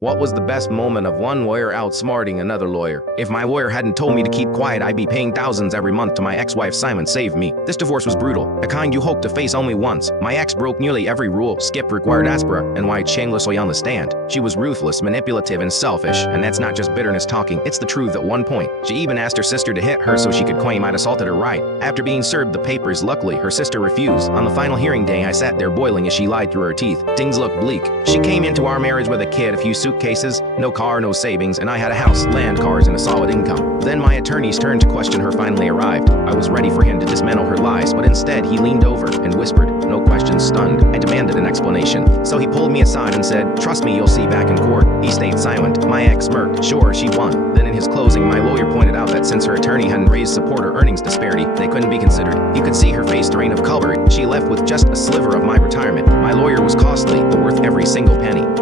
What was the best moment of one lawyer outsmarting another lawyer? If my lawyer hadn't told me to keep quiet, I'd be paying thousands every month to my ex-wife. Simon saved me. This divorce was brutal, a kind you hope to face only once. My ex broke nearly every rule, skipped required aspera, and lied shamelessly on the stand. She was ruthless, manipulative, and selfish, and that's not just bitterness talking, it's the truth at one point. She even asked her sister to hit her so she could claim I'd assaulted her right. After being served the papers, luckily, her sister refused. On the final hearing day, I sat there boiling as she lied through her teeth. Things looked bleak. She came into our marriage with a kid, a few suitcases, no car, no savings, and I had a house, land, cars, and a solid income. Then my attorney's turn to question her finally arrived. I was ready for him to dismantle her lies, but instead he leaned over and whispered, no questions, stunned. I demanded an explanation. So he pulled me aside and said, trust me, you'll see back in court. He stayed silent. My ex smirked. Sure, she won. Then in his closing, my lawyer pointed out that since her attorney hadn't raised support or earnings disparity, they couldn't be considered. You could see her face drain of color. She left with just a sliver of my retirement. My lawyer was costly, but worth every single penny.